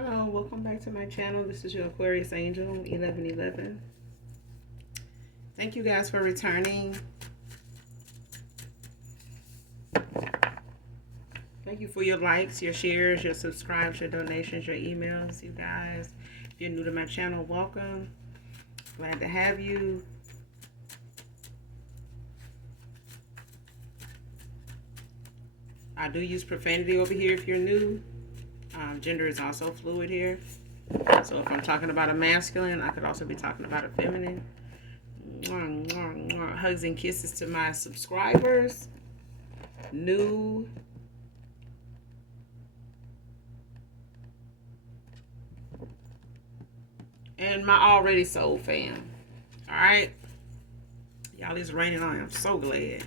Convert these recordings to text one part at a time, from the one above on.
Hello, welcome back to my channel. This is your Aquarius Angel 1111. Thank you guys for returning. Thank you for your likes, your shares, your subscribes, your donations, your emails, you guys. If you're new to my channel, welcome. Glad to have you. I do use profanity over here if you're new. Gender is also fluid here. So if I'm talking about a masculine, I could also be talking about a feminine. Hugs and kisses to my subscribers. New. And my already sold fam. Alright. Y'all, it's raining on. I'm so glad.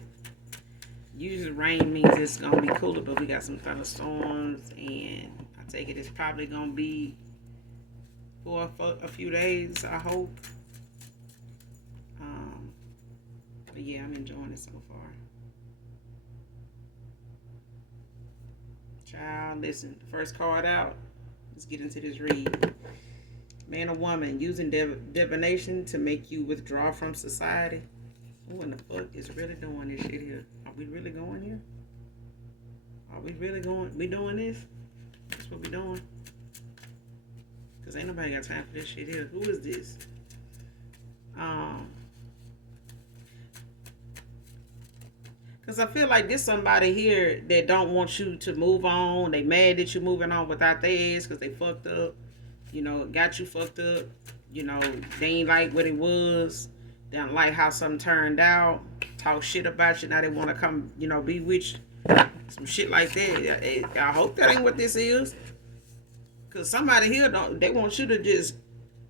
Usually rain means it's going to be cooler, but we got some thunderstorms, and I take it it's probably going to be for a few days, I hope. But yeah, I'm enjoying it so far. Child, listen, the first card out. Let's get into this read. Man or woman using divination to make you withdraw from society. Who in the fuck is really doing this shit here? Are we really going here? Are we really going? We doing this? That's what we doing? Because ain't nobody got time for this shit here. Who is this? Because I feel like there's somebody here that don't want you to move on. They mad that you moving on without their ass because they fucked up. You know, got you fucked up. You know, they ain't like what it was. They don't like how something turned out. Talk shit about you. Now they want to come, you know, be with you. Some shit like that. I hope that ain't what this is. Because somebody here, they want you to just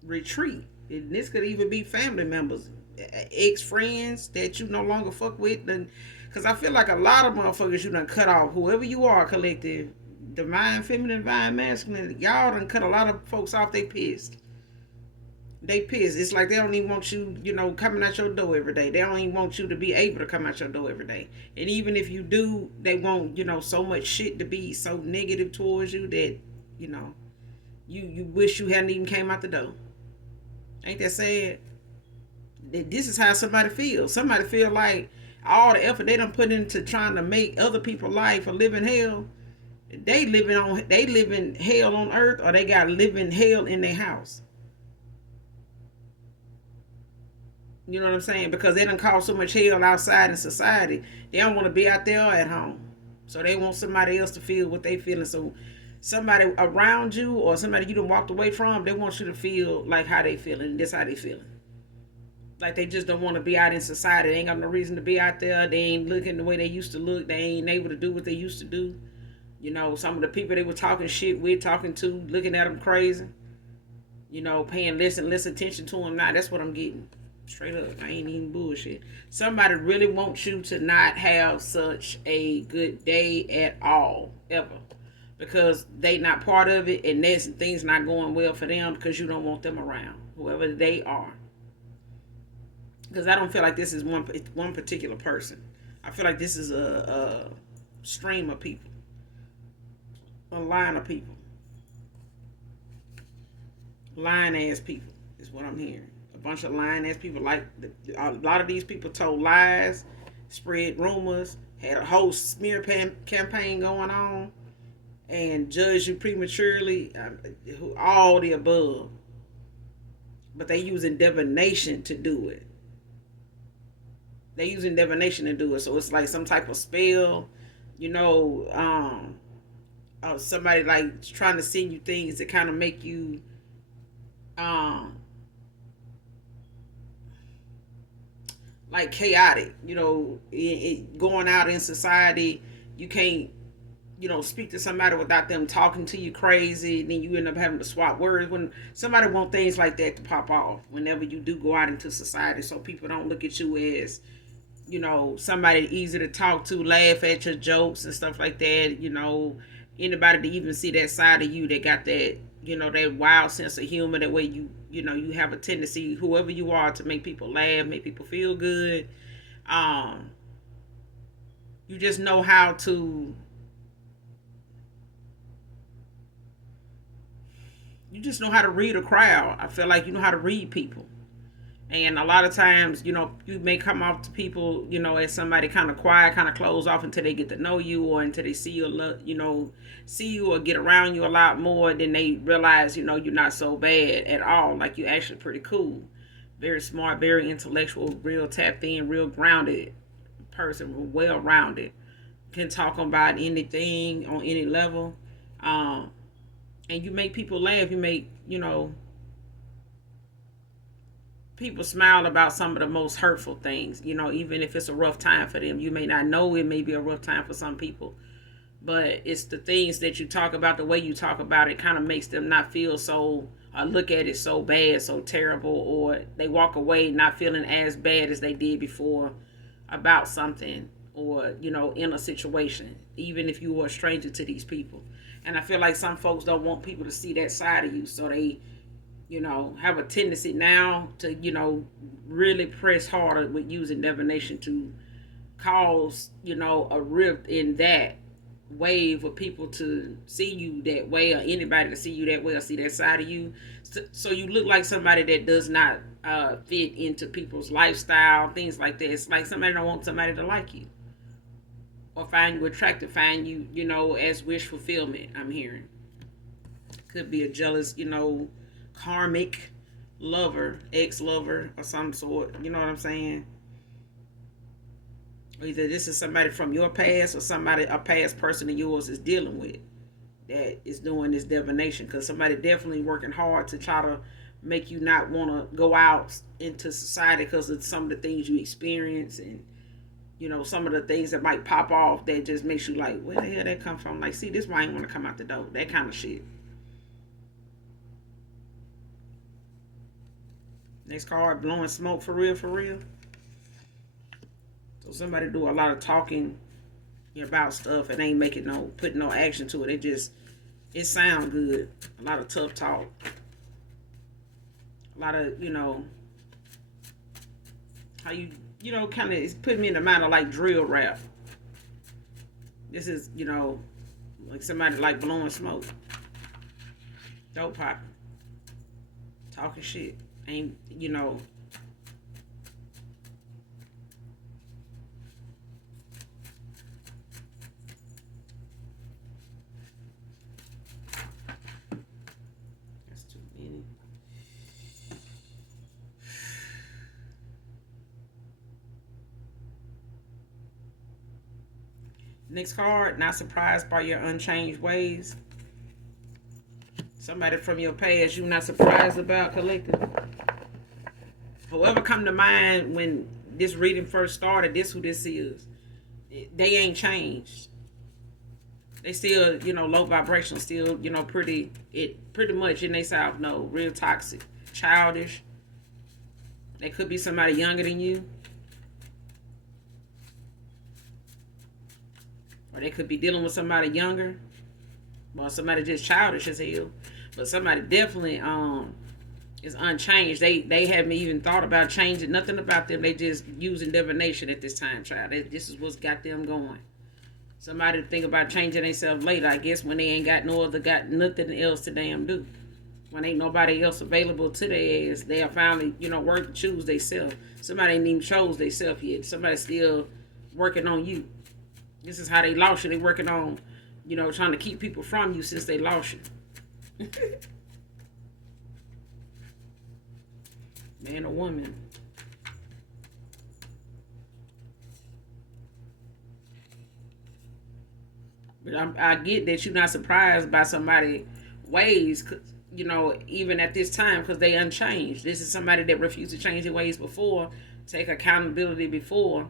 retreat. And this could even be family members, ex-friends that you no longer fuck with. Because I feel like a lot of motherfuckers you done cut off. Whoever you are, collective, divine feminine, divine masculine, y'all done cut a lot of folks off. They pissed. They pissed. It's like they don't even want you, you know, coming out your door every day. They don't even want you to be able to come out your door every day. And even if you do, they want, you know, so much shit to be so negative towards you that, you know, you wish you hadn't even came out the door. Ain't that sad? This is how somebody feels. Somebody feel like all the effort they done put into trying to make other people's life a living hell. They living hell on earth, or they got living hell in their house. You know what I'm saying? Because they done caused so much hell outside in society. They don't want to be out there or at home. So they want somebody else to feel what they feeling. So somebody around you or somebody you done walked away from, they want you to feel like how they feeling. That's how they feeling. Like they just don't want to be out in society. They ain't got no reason to be out there. They ain't looking the way they used to look. They ain't able to do what they used to do. You know, some of the people they were talking shit with, talking to, looking at them crazy. You know, paying less and less attention to them. Now, that's what I'm getting. Straight up. I ain't even bullshit. Somebody really wants you to not have such a good day at all. Ever. Because they not part of it, and that's things not going well for them because you don't want them around. Whoever they are. Because I don't feel like this is one particular person. I feel like this is a stream of people. A line of people. Lying ass people is what I'm hearing. A bunch of lying ass people. Like a lot of these people told lies, spread rumors, had a whole smear campaign going on, and judged you prematurely. All the above. But they using divination to do it. They using divination to do it. So it's like some type of spell, you know, somebody like trying to send you things that kind of make you like chaotic, you know, going out in society. You can't, you know, speak to somebody without them talking to you crazy. Then you end up having to swap words when somebody want things like that to pop off whenever you do go out into society, so people don't look at you as, you know, somebody easy to talk to, laugh at your jokes and stuff like that. You know, anybody to even see that side of you that got that, you know, that wild sense of humor, that way you know, you have a tendency, whoever you are, to make people laugh, make people feel good. You just know how to You just know how to read a crowd. I feel like you know how to read people. And a lot of times, you may come off to people, as somebody kind of quiet, kind of close off until they get to know you, or until they see you, see you or get around you a lot more. Then they realize, you're not so bad at all. Like, you're actually pretty cool, very smart, very intellectual, real tapped in, real grounded person, well rounded, can talk about anything on any level. Um, and you make people laugh. You make, people smile about some of the most hurtful things, even if it's a rough time for them. You may not know it may be a rough time for some people, but it's the things that you talk about, the way you talk about it kind of makes them not feel so, look at it so bad, so terrible, or they walk away not feeling as bad as they did before about something, or, in a situation, even if you were a stranger to these people. And I feel like some folks don't want people to see that side of you, so they have a tendency now to, really press harder with using divination to cause, a rift in that wave of people to see you that way, or anybody to see you that way or see that side of you. So you look like somebody that does not fit into people's lifestyle, things like that. It's like somebody don't want somebody to like you or find you attractive, find you, as wish fulfillment, I'm hearing. Could be a jealous, karmic lover, ex-lover or some sort. You know what I'm saying? Or either this is somebody from your past, or somebody, a past person of yours is dealing with, that is doing this divination. Because somebody definitely working hard to try to make you not want to go out into society because of some of the things you experience, and some of the things that might pop off that just makes you like, where the hell that come from? Like, see, this why I ain't want to come out the door. That kind of shit. Next card, blowing smoke, for real, for real. So somebody do a lot of talking about stuff and ain't making putting no action to it. It sound good. A lot of tough talk. A lot of, how you, kind of, it's putting me in the mind of like drill rap. This is, like somebody like blowing smoke. Dope popping. Talking shit. Ain't, that's too many. Next card, not surprised by your unchanged ways. Somebody from your past you not surprised about, collective. Whoever come to mind when this reading first started, this who this is. They ain't changed. They still, low vibration, still, pretty much in they south, no, real toxic, childish. They could be somebody younger than you. Or they could be dealing with somebody younger. Well, somebody just childish as hell. But somebody definitely is unchanged. They haven't even thought about changing nothing about them. They just using divination at this time, child. This is what's got them going. Somebody think about changing themselves later, I guess, when they ain't got nothing else to damn do. When ain't nobody else available to their ass, they are finally, work to choose themselves. Somebody ain't even chose themselves yet. Somebody still working on you. This is how they lost you. They working on, trying to keep people from you since they lost you. Man or woman. But I get that you're not surprised by somebody's ways, even at this time, because they unchanged. This is somebody that refused to change their ways before, take accountability before.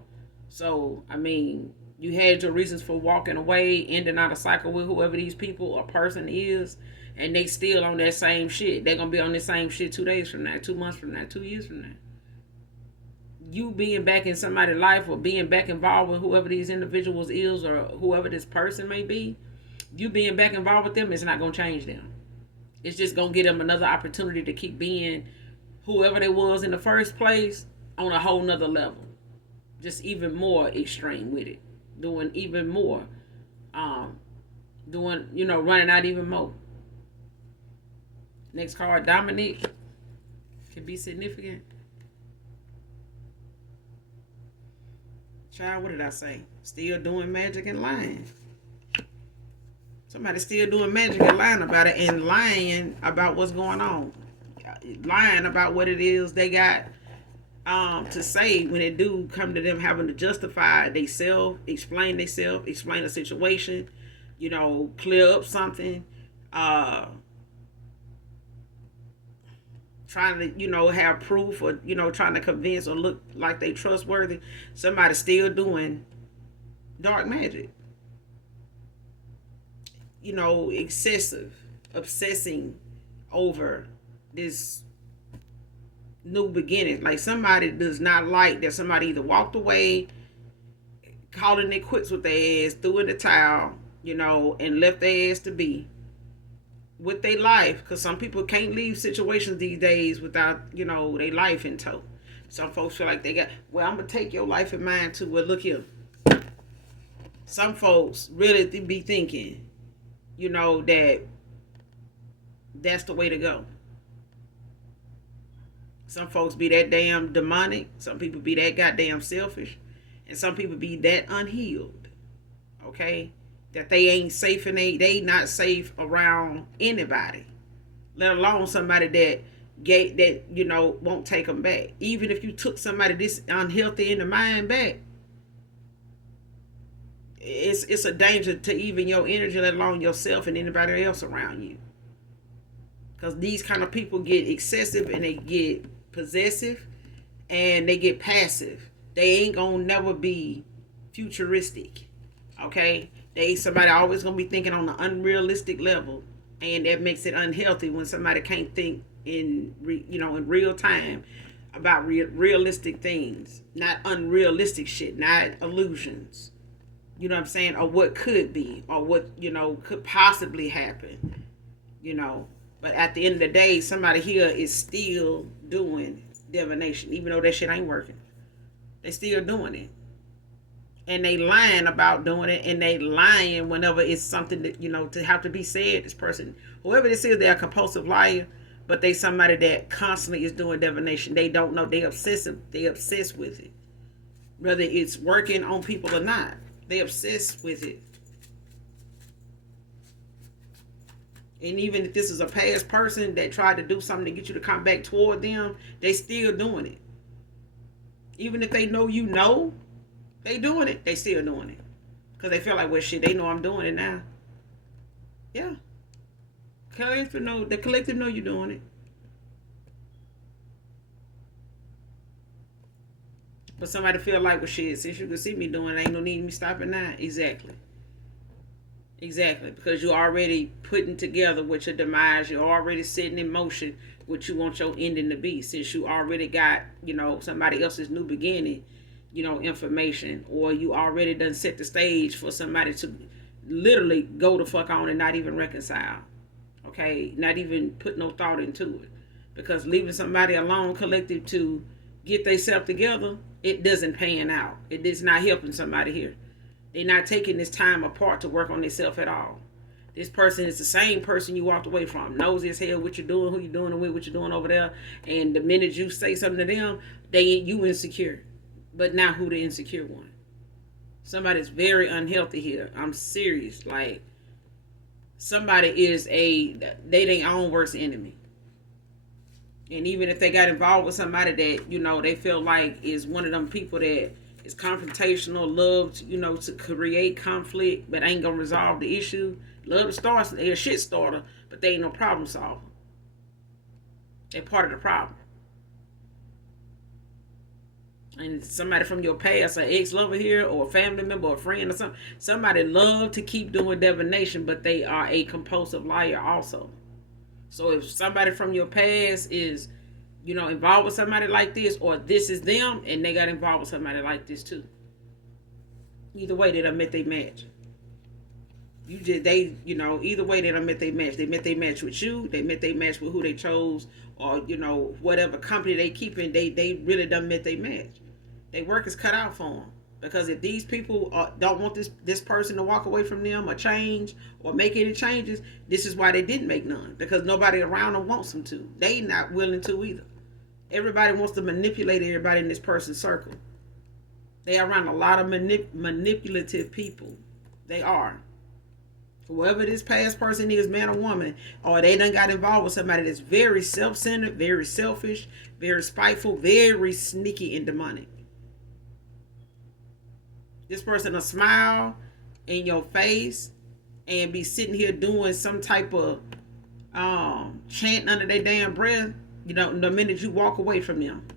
So, I mean, you had your reasons for walking away, ending out a cycle with whoever these people or person is, and they still on that same shit. They're going to be on the same shit 2 days from now, 2 months from now, 2 years from now. You being back in somebody's life or being back involved with whoever these individuals is or whoever this person may be, you being back involved with them is not going to change them. It's just going to give them another opportunity to keep being whoever they was in the first place on a whole nother level. Just even more extreme with it. Doing even more. Running out even more. Next card, Dominic, can be significant. Child, what did I say? Still doing magic and lying. Somebody still doing magic and lying about it, and lying about what's going on. Lying about what it is they got to say when it do come to them having to justify themselves, explain themselves, explain a situation, clear up something, trying to, have proof, or, trying to convince or look like they trustworthy. Somebody still doing dark magic. Excessive, obsessing over this new beginning. Like, somebody does not like that somebody either walked away, calling it quits with their ass, threw in the towel, and left their ass to be with their life. Because some people can't leave situations these days without, their life in tow. Some folks feel like they got, well, I'm going to take your life and mine too. Well, look here. Some folks really be thinking, that that's the way to go. Some folks be that damn demonic. Some people be that goddamn selfish. And some people be that unhealed. Okay? That they ain't safe, and they not safe around anybody. Let alone somebody that won't take them back. Even if you took somebody this unhealthy in the mind back, it's a danger to even your energy, let alone yourself and anybody else around you. Because these kind of people get excessive, and they get possessive, and they get passive. They ain't gonna never be futuristic. Okay? Somebody always gonna be thinking on an unrealistic level, and that makes it unhealthy when somebody can't think in real time about realistic things, not unrealistic shit, not illusions. You know what I'm saying? Or what could be, or what could possibly happen. But at the end of the day, somebody here is still doing divination, even though that shit ain't working. They still doing it. And they lying about doing it, and they lying whenever it's something that, to have to be said. This person, whoever this is, they're a compulsive liar, but they somebody that constantly is doing divination. They don't know. They obsessive. They obsessed with it. Whether it's working on people or not. They obsessed with it. And even if this is a past person that tried to do something to get you to come back toward them, they still doing it. Even if they know they doing it, they still doing it. Because they feel like, well, shit, they know I'm doing it now. Yeah. The collective know you're doing it. But somebody feel like, well, shit, since you can see me doing it, ain't no need of me stopping now. Exactly. Because you're already putting together with your demise. You're already setting in motion what you want your ending to be. Since you already got, somebody else's new beginning, information. Or you already done set the stage for somebody to literally go the fuck on and not even reconcile. Okay? Not even put no thought into it. Because leaving somebody alone, collective, to get themselves together, it doesn't pan out. It is not helping somebody here. They're not taking this time apart to work on themselves at all. This person is the same person you walked away from. Knows as hell what you're doing, who you're doing it with, what you're doing over there. And the minute you say something to them, you insecure. But not who the insecure one. Somebody's very unhealthy here. I'm serious. Like, somebody is they their own worst enemy. And even if they got involved with somebody that, they feel like is one of them people that is confrontational, love to, to create conflict, but ain't gonna resolve the issue. Love to start, they're a shit starter, but they ain't no problem solver. They're part of the problem. And somebody from your past, an ex-lover here, or a family member, or a friend, or something, somebody love to keep doing divination, but they are a compulsive liar also. So if somebody from your past is, involved with somebody like this, or this is them, and they got involved with somebody like this too. Either way, they done met their match. Either way, they done met their match. They met their match with you. They met their match with who they chose, or, whatever company they keeping. They really done met their match. Their work is cut out for them. Because if these people don't want this person to walk away from them or change or make any changes, this is why they didn't make none. Because nobody around them wants them to. They not willing to either. Everybody wants to manipulate everybody in this person's circle. They are around a lot of manipulative people. They are. Whoever this past person is, man or woman, or they done got involved with somebody that's very self-centered, very selfish, very spiteful, very sneaky and demonic. This person will smile in your face and be sitting here doing some type of chanting under their damn breath, the minute you walk away from them.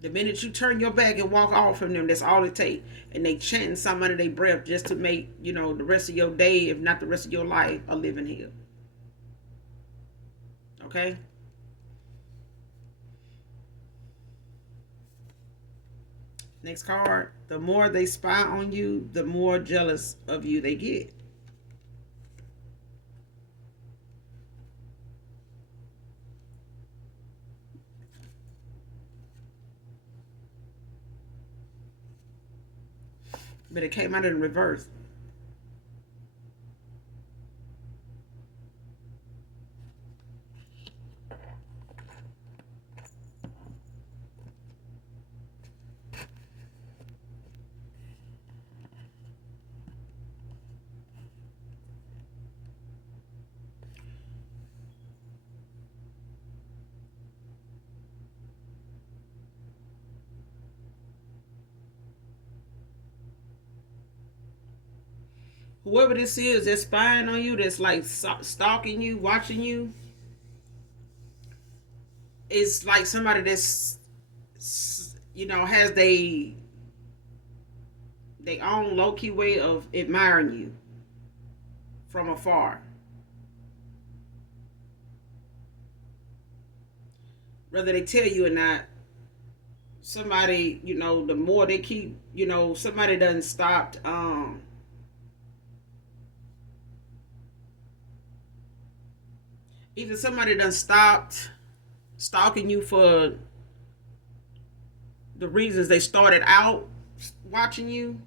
The minute you turn your back and walk off from them, that's all it takes. And they chanting some under their breath just to make, the rest of your day, if not the rest of your life, a living hell. Okay? Next card. The more they spy on you, the more jealous of you they get. But it came out in reverse. Whoever this is that's spying on you, that's like stalking you, watching you, is like somebody that's, has they own low-key way of admiring you from afar. Whether they tell you or not, somebody, the more they keep, somebody doesn't stop either somebody done stopped stalking you for the reasons they started out watching you,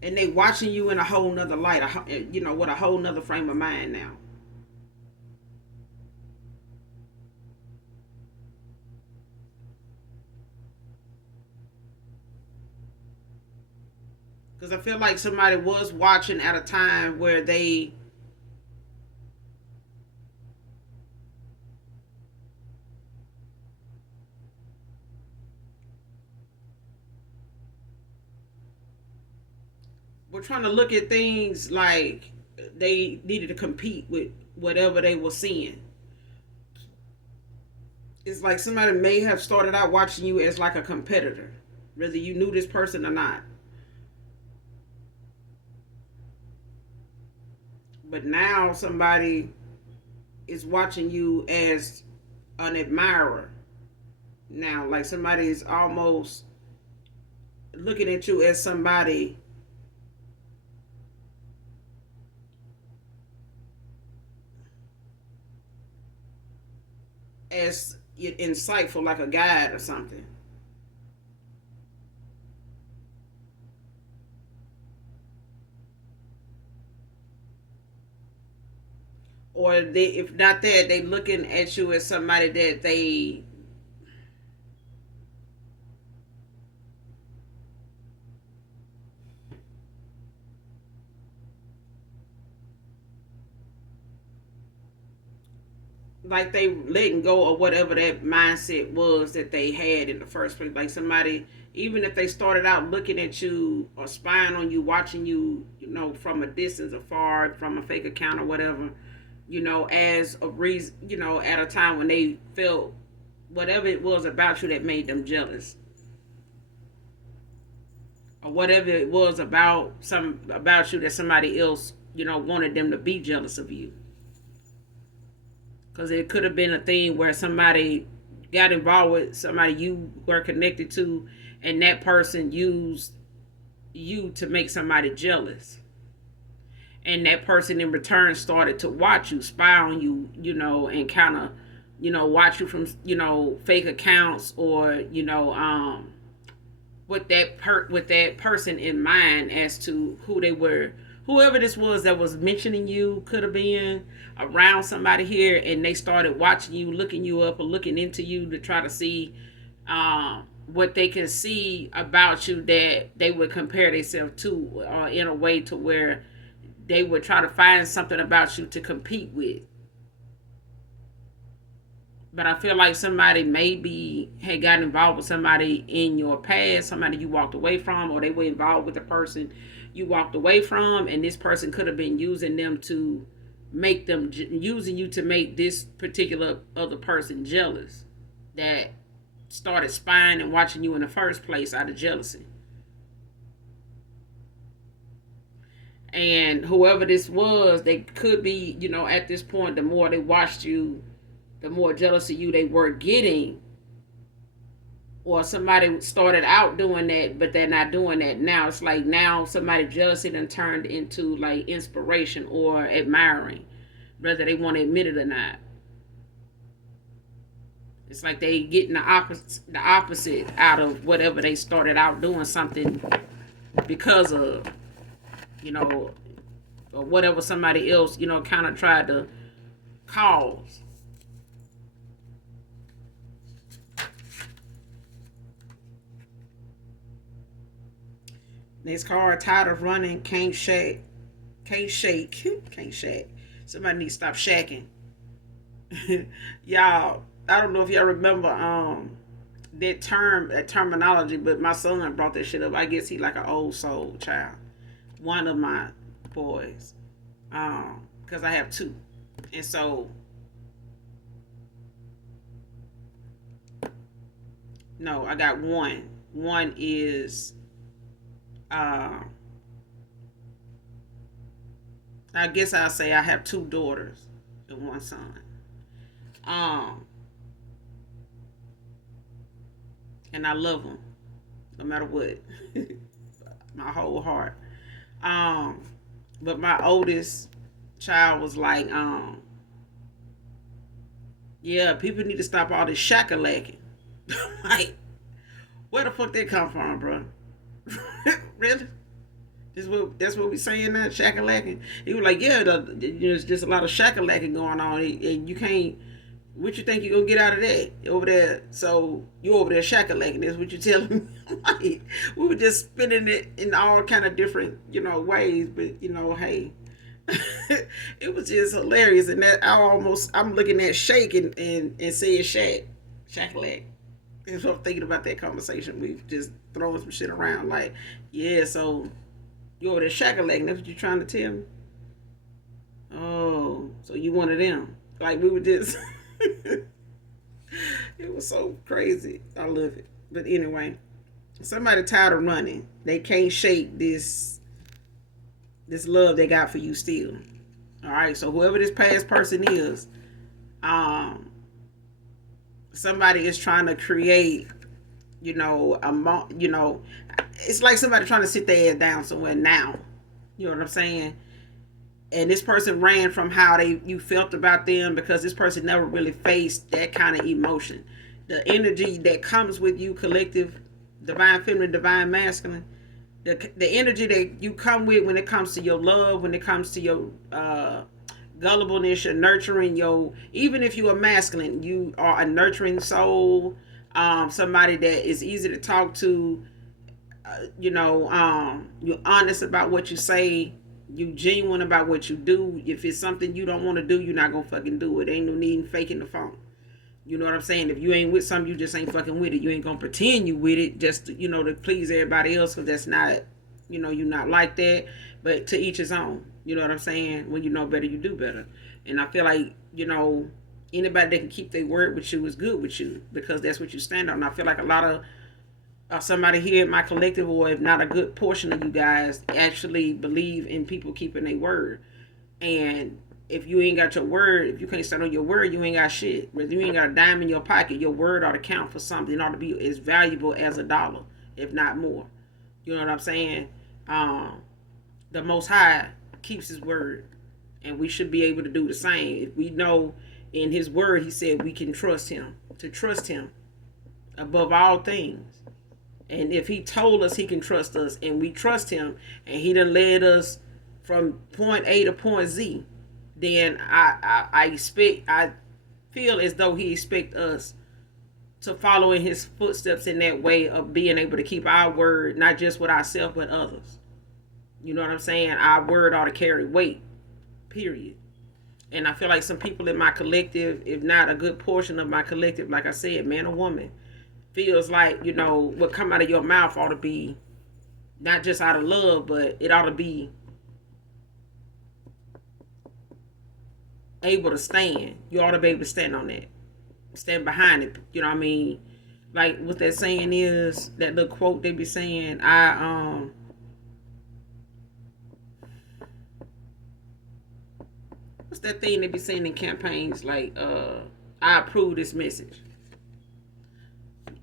and they watching you in a whole nother light, with a whole nother frame of mind now. Because I feel like somebody was watching at a time where they were trying to look at things like they needed to compete with whatever they were seeing. It's like somebody may have started out watching you as like a competitor, whether you knew this person or not. But now somebody is watching you as an admirer. Now, like somebody is almost looking at you as somebody as insightful, like a guide or something. Or they, if not that, they looking at you as somebody that they like they letting go of whatever that mindset was that they had in the first place. Like somebody, even if they started out looking at you or spying on you, watching you, from a distance, afar, from a fake account or whatever, as a reason, at a time when they felt whatever it was about you that made them jealous, or whatever it was about you that somebody else, wanted them to be jealous of you. Because it could have been a thing where somebody got involved with somebody you were connected to, and that person used you to make somebody jealous. And that person in return started to watch you, spy on you, and kind of watch you from, fake accounts, or, with that person in mind as to who they were. Whoever this was that was mentioning you could have been around somebody here, and they started watching you, looking you up, or looking into you to try to see what they can see about you that they would compare themselves to, in a way to where they would try to find something about you to compete with. But I feel like somebody maybe had gotten involved with somebody in your past, somebody you walked away from, or they were involved with the person you walked away from, and this person could have been using them to using you to make this particular other person jealous, that started spying and watching you in the first place out of jealousy. And whoever this was, they could be, at this point, the more they watched you, the more jealous of you they were getting. Or somebody started out doing that, but they're not doing that now. It's like now somebody jealousy done turned into like inspiration or admiring, whether they want to admit it or not. It's like they getting the opposite out of whatever they started out doing something because of, you know, or whatever somebody else, kind of tried to cause. Next card, tired of running, can't shake, can't shake, can't shake. Somebody needs to stop shacking. Y'all, I don't know if y'all remember that terminology, but my son brought that shit up. I guess he like an old soul child. One of my boys. Because I have two. And so, no, I got one. One is uh I guess I'll say I have two daughters and one son. Um and I love them no matter what. My whole heart. Um but my oldest child was like, yeah, people need to stop all this shakalacking. Like, where the fuck that come from, bro? Really? That's what we saying now, shakalacking. He was like, yeah, there's just a lot of shakalacking going on, and you can't. What you think you gonna get out of that over there? So you over there shakalacking? That's what you telling me. Like, we were just spinning it in all kind of different, ways, but hey, it was just hilarious. And that I'm looking at shake and saying shakalak. And so I'm thinking about that conversation. We've just throwing some shit around, like, yeah, so you over there shakalacking, that's what you're trying to tell me? Oh, so you one of them. Like, we were just it was so crazy. I love it. But anyway, somebody tired of running. They can't shake this love they got for you still. All right, so whoever this past person is, um, somebody is trying to create, it's like somebody trying to sit their ass down somewhere now. You know what I'm saying? And this person ran from how you felt about them, because this person never really faced that kind of emotion. The energy that comes with you, collective, divine feminine, divine masculine, the energy that you come with when it comes to your love, when it comes to your gullibleness, your nurturing, even if you are masculine, you are a nurturing soul, somebody that is easy to talk to, you're honest about what you say, you genuine about what you do. If it's something you don't want to do, you're not gonna fucking do it. Ain't no need in faking the phone. You know what I'm saying? If you ain't with something, you just ain't fucking with it. You ain't gonna pretend you with it just to, to please everybody else, because that's not, you're not like that. But to each his own. You know what I'm saying? When you know better, you do better. And I feel like, anybody that can keep their word with you is good with you, because that's what you stand on. And I feel like a lot of somebody here in my collective, or if not a good portion of you guys, actually believe in people keeping their word. And if you ain't got your word, if you can't stand on your word, you ain't got shit. Whether you ain't got a dime in your pocket, your word ought to count for something. It ought to be as valuable as a dollar, if not more. You know what I'm saying? The Most High keeps His word, and we should be able to do the same. If we know In his word, he said we can trust him, to trust him above all things. And if he told us he can trust us and we trust him and he done led us from point A to point Z, then I feel as though he expect us to follow in his footsteps in that way of being able to keep our word, not just with ourselves but others. You know what I'm saying? Our word ought to carry weight, period. And I feel like some people in my collective, if not a good portion of my collective, like I said, man or woman, feels like, what come out of your mouth ought to be not just out of love, but it ought to be able to stand. You ought to be able to stand on that. Stand behind it. You know what I mean? Like what that saying is, that little quote they be saying, what's that thing they be saying in campaigns, like I approve this message.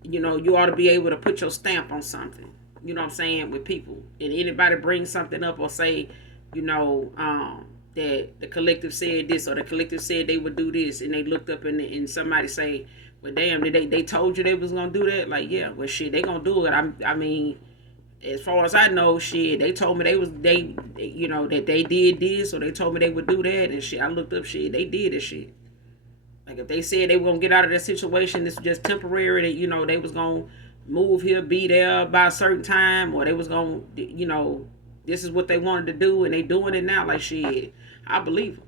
You ought to be able to put your stamp on something. You know what I'm saying, with people. And anybody brings something up or say, that the collective said this or the collective said they would do this, and they looked up and somebody say, well, damn, they told you they was gonna do that? Like, yeah, well, shit, they gonna do it. I mean, as far as I know, shit, they told me that they did this, or they told me they would do that, and shit, I looked up, shit, they did this shit. Like, if they said they were gonna get out of that situation, it's just temporary. That they was gonna move here, be there by a certain time, or they was gonna, this is what they wanted to do, and they doing it now. Like, shit, I believe them.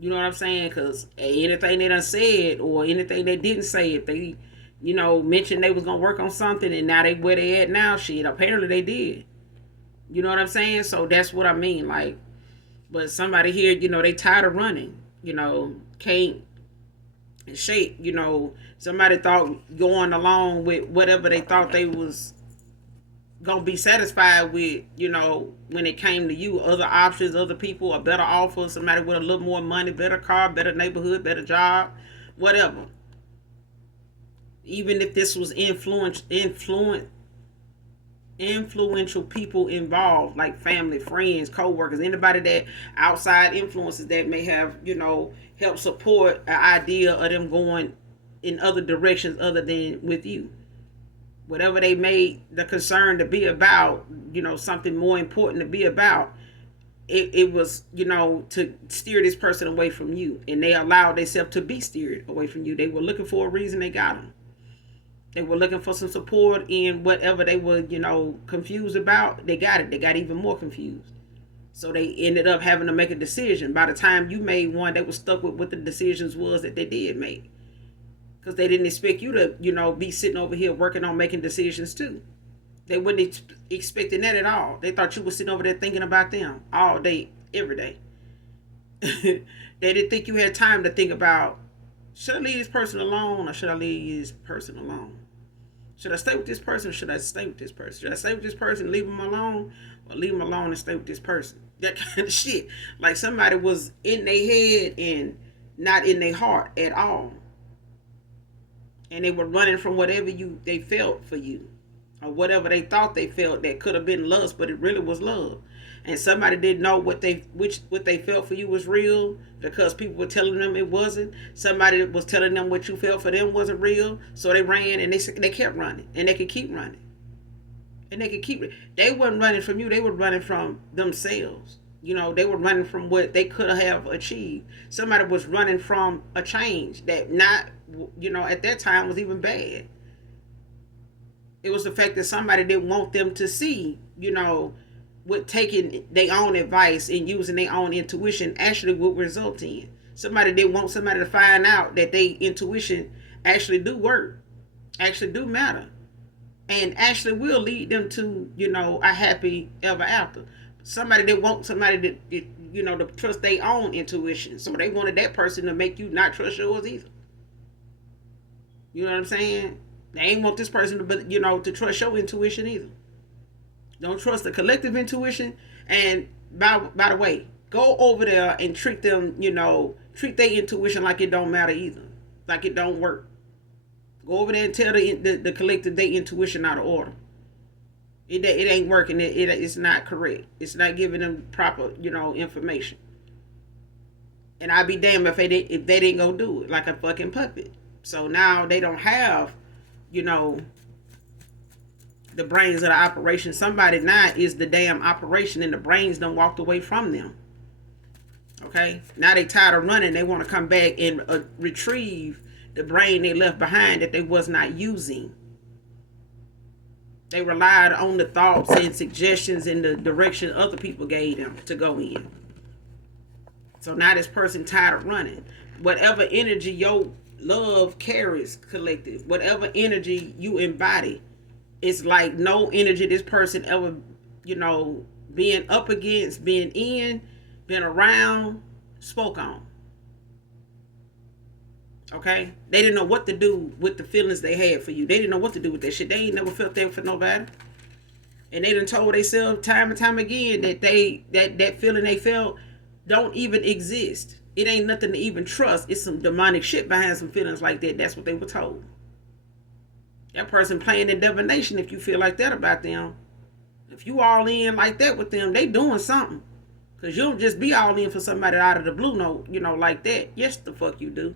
You know what I'm saying? Because anything they done said or anything they didn't say, if they, mentioned they was gonna work on something, and now they where they at now, shit, apparently they did. You know what I'm saying? So that's what I mean. Like, but somebody here, they tired of running. Can't shape. Somebody thought going along with whatever they thought they was gonna be satisfied with, when it came to you, other options, other people, a better offer, somebody with a little more money, better car, better neighborhood, better job, whatever. Even if this was influential people involved, like family, friends, co-workers, anybody that outside influences that may have, help support an idea of them going in other directions other than with you. Whatever they made the concern to be about, something more important to be about, it was, to steer this person away from you. And they allowed themselves to be steered away from you. They were looking for a reason, they got them. They were looking for some support in whatever they were, confused about. They got it. They got even more confused. So they ended up having to make a decision. By the time you made one, they were stuck with what the decisions was that they did make. Because they didn't expect you to, be sitting over here working on making decisions too. They wouldn't expecting that at all. They thought you were sitting over there thinking about them all day, every day. They didn't think you had time to think about, should I leave this person alone or should I leave this person alone? Should I stay with this person or should I stay with this person? Should I stay with this person and leave them alone, or leave them alone and stay with this person? That kind of shit. Like somebody was in their head and not in their heart at all. And they were running from whatever they felt for you, or whatever they thought they felt that could have been lust, but it really was love. And somebody didn't know what they felt for you was real because people were telling them it wasn't. Somebody was telling them what you felt for them wasn't real, so they ran and they kept running, and they could keep running, and they could keep. They weren't running from you; they were running from themselves. They were running from what they could have achieved. Somebody was running from a change that not, at that time was even bad. It was the fact that somebody didn't want them to see, what taking their own advice and using their own intuition actually would result in. Somebody didn't want somebody to find out that their intuition actually do work, actually do matter, and actually will lead them to, a happy ever after. Somebody that want somebody to trust their own intuition. So they wanted that person to make you not trust yours either. You know what I'm saying? They ain't want this person to trust your intuition either. Don't trust the collective intuition. And by the way, go over there and treat them, treat their intuition like it don't matter either. Like it don't work. Go over there and tell the collective their intuition out of order. It ain't working. It's not correct. It's not giving them proper, information. And I'd be damned if they didn't go do it like a fucking puppet. So now they don't have, you know, the brains of the operation. Somebody now is the damn operation, and the brains done walked away from them. Okay, now they tired of running. They want to come back and retrieve the brain they left behind that they was not using. They relied on the thoughts and suggestions and the direction other people gave them to go in. So now this person tired of running. Whatever energy your love carries, collective, whatever energy you embody, it's like no energy this person ever, being up against, being in, been around, spoke on. Okay? They didn't know what to do with the feelings they had for you. They didn't know what to do with that shit. They ain't never felt that for nobody. And they done told themselves time and time again that that feeling they felt don't even exist. It ain't nothing to even trust. It's some demonic shit behind some feelings like that. That's what they were told. That person playing in divination if you feel like that about them. If you all in like that with them, they doing something. Because you don't just be all in for somebody out of the blue note, like that. Yes, the fuck you do.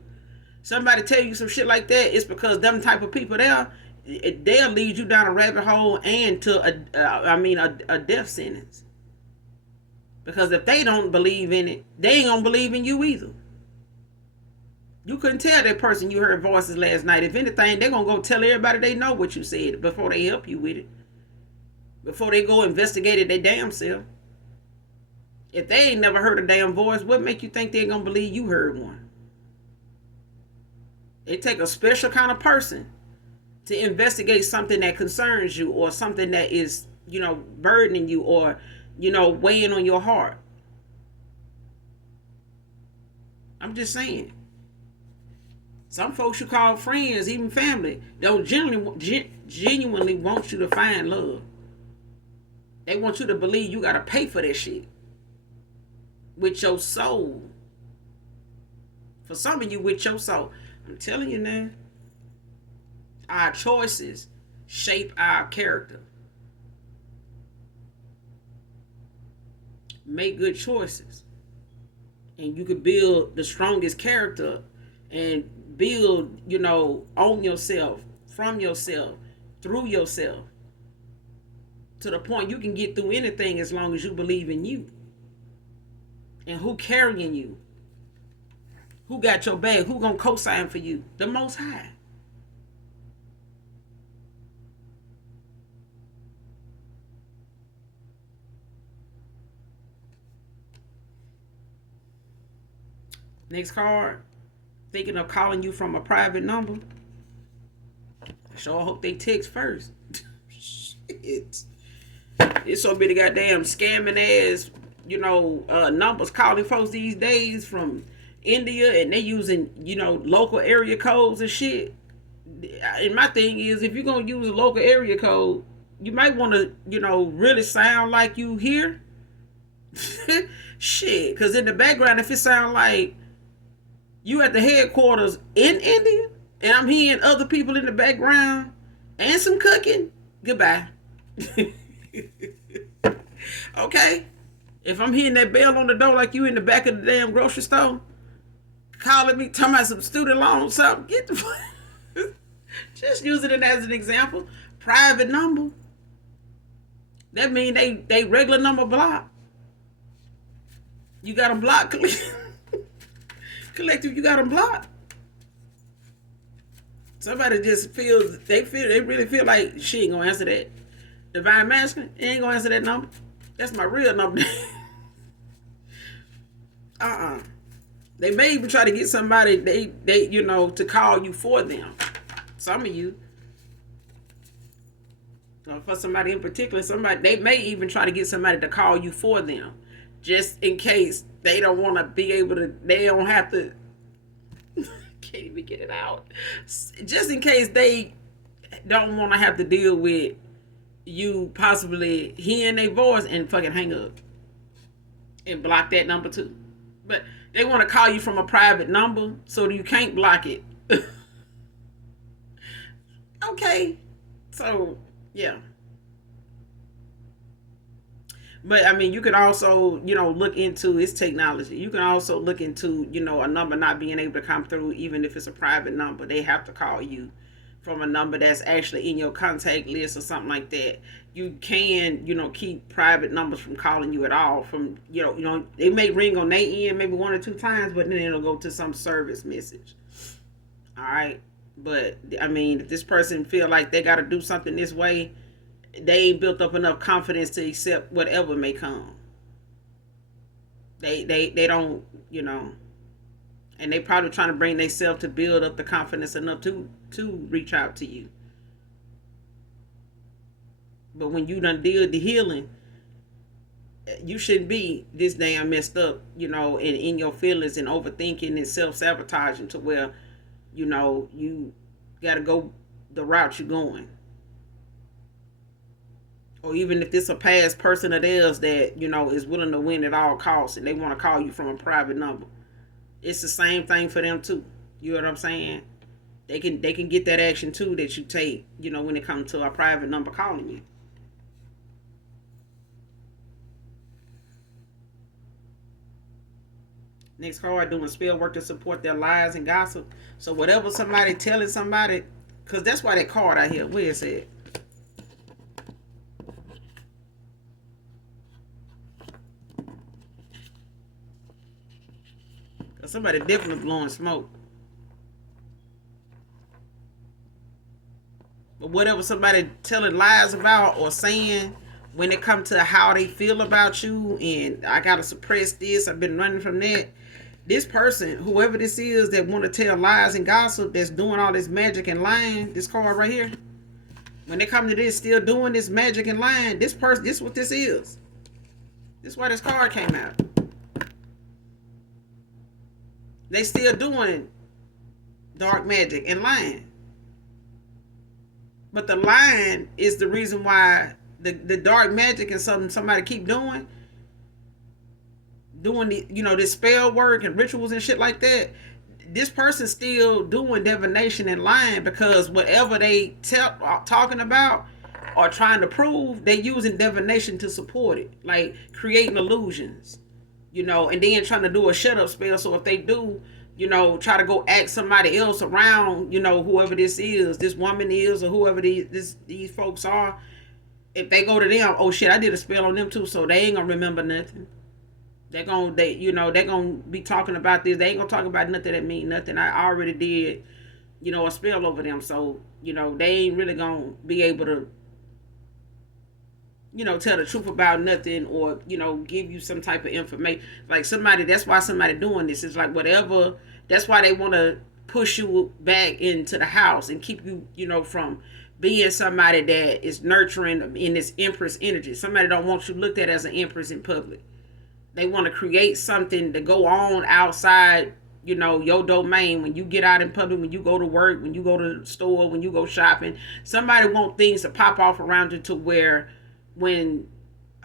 Somebody tell you some shit like that, it's because them type of people there, they'll lead you down a rabbit hole and to a death sentence. Because if they don't believe in it, they ain't gonna believe in you either. You couldn't tell that person you heard voices last night. If anything, they're gonna go tell everybody they know what you said before they help you with it. Before they go investigate it their damn self. If they ain't never heard a damn voice, what make you think they're gonna believe you heard one? It take a special kind of person to investigate something that concerns you, or something that is, burdening you, or, weighing on your heart. I'm just saying. Some folks you call friends, even family, don't genuinely want you to find love. They want you to believe you gotta pay for that shit with your soul. For some of you, with your soul. I'm telling you now, our choices shape our character. Make good choices, and you could build the strongest character and build, on yourself, from yourself, through yourself, to the point you can get through anything as long as you believe in you. And who carrying you? Who got your back? Who gonna co-sign for you? The Most High. Next card. Thinking of calling you from a private number. Sure hope they text first. Shit. It's so many goddamn scamming ass, numbers calling folks these days from India, and they using, local area codes and shit. And my thing is, if you're gonna use a local area code, you might want to, really sound like you here. Shit, because in the background, if it sound like you at the headquarters in India, and I'm hearing other people in the background and some cooking, goodbye. Okay? If I'm hearing that bell on the door like you in the back of the damn grocery store, calling me, talking about some student loan, something, get the fuck. Just using it as an example. Private number. That mean they regular number block. You got them blocked. Collective, you got them blocked. Somebody just they really feel like she ain't gonna answer that. Divine Masculine, ain't gonna answer that number. That's my real number. They may even try to get somebody they to call you for them. Some of you. For somebody in particular, they may even try to get somebody to call you for them. Just in case they don't want to be able to, they don't have to, can't even get it out. Just in case they don't want to have to deal with you possibly hearing their voice and fucking hang up and block that number too. But they want to call you from a private number so you can't block it. Okay. So, yeah. But I mean, you can also, look into its technology. You can also look into, a number not being able to come through, even if it's a private number. They have to call you from a number that's actually in your contact list or something like that. You can, keep private numbers from calling you at all. From, they may ring on their end maybe one or two times, but then it'll go to some service message. All right. But I mean, if this person feel like they got to do something this way, they ain't built up enough confidence to accept whatever may come. They don't, and they probably trying to bring themselves to build up the confidence enough to reach out to you. But when you done did the healing, you shouldn't be this damn messed up, in your feelings and overthinking and self sabotaging to where, you got to go the route you're going. Or even if this a past person of theirs that is willing to win at all costs and they want to call you from a private number, it's the same thing for them too. You know what I'm saying? They can get that action too that you take, when it comes to a private number calling you. Next card, doing spell work to support their lies and gossip. So whatever somebody telling somebody, because that's why that card out here, where is it? Because somebody definitely blowing smoke. But whatever somebody telling lies about or saying, when it comes to how they feel about you, and I gotta suppress this, I've been running from that. This person, whoever this is that want to tell lies and gossip, that's doing all this magic and lying, this card right here, when they come to this, still doing this magic and lying, this person, this is what this is. This is why this card came out. They still doing dark magic and lying. But the lying is the reason why the dark magic and somebody keep doing the this spell work and rituals and shit like that. This person's still doing divination and lying because whatever they talking about or trying to prove, they using divination to support it, like creating illusions, and then trying to do a shut up spell. So if they do, try to go act somebody else around, whoever this woman is, or whoever these folks are. If they go to them, oh shit, I did a spell on them too, so they ain't gonna remember nothing. They're gonna be talking about this. They ain't gonna talk about nothing that mean nothing. I already did, a spell over them, so they ain't really gonna be able to, tell the truth about nothing, or give you some type of information. Like somebody, that's why somebody doing this is like whatever. That's why they want to push you back into the house and keep you, from being somebody that is nurturing in this empress energy. Somebody don't want you looked at as an empress in public. They want to create something to go on outside, your domain. When you get out in public, when you go to work, when you go to the store, when you go shopping, somebody want things to pop off around you to where when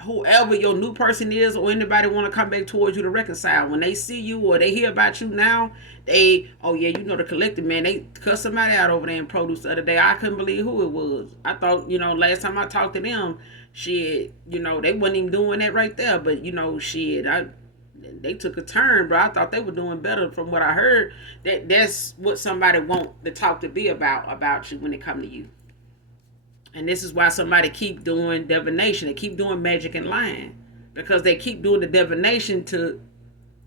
whoever your new person is or anybody want to come back towards you to reconcile, when they see you or they hear about you now, oh yeah, the collective, man, they cut somebody out over there in produce the other day. I couldn't believe who it was. I thought, last time I talked to them, shit, they wasn't even doing that right there. But shit, they took a turn, bro. I thought they were doing better from what I heard. That's what somebody want the talk to be about you when it come to you. And this is why somebody keep doing divination. They keep doing magic and lying. Because they keep doing the divination to